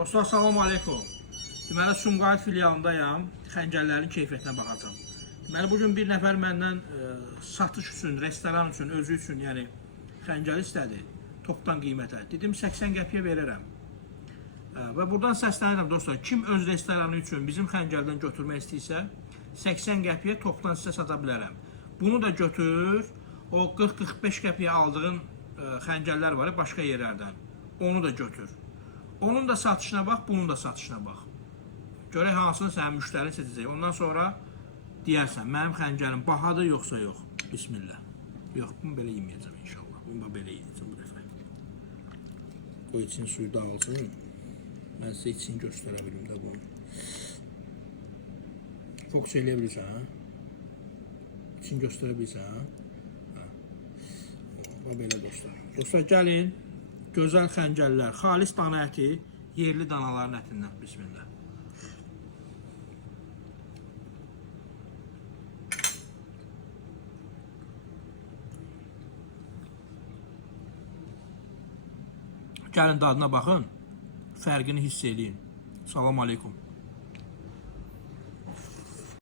Dostlar, salam aleykum. Deməli, Sumqayıt filialındayam. Xəncərlərin keyfiyyətinə baxacağım. Deməli, bugün bir nəfər məndən satış üçün, restoran üçün, özü üçün, yəni xəncər istədi. Topdan qiymətə. Dedim 80 qəpiyə verərəm. Və buradan səslənirəm dostlar. Kim öz restoranı üçün bizim xəncərdən götürmək istəyirsə, 80 qəpiyə topdan sizə sata bilərəm. Bunu da götür, o 40-45 qəpiyə aldığın xəncərlər var başqa yerlərdən. Onu da götür. Onun da satışına bax, bunun da satışına bax. Görək hansını sənin müştərin seçəcək. Ondan sonra deyərsən, mənim xəncərim bahadır yoxsa yox. Bismillah. Yox, bunu belə yeməyəcəm inşallah. Bunu belə yiyəcəm bu dəfə. Qoy için suyu da alsın. Mən sizə için göstərə bilim də bunu. Fokus eləyə bilirsən, ha? İçin göstərə bilirsən, ha? Bax belə dostlar. Dostlar, gəlin. Gözəl xəncərlər, xalis dana əti, yerli danaların ətindən. Bismillah. Gəlin dadına baxın, fərqini hiss edin. Salam aleykum.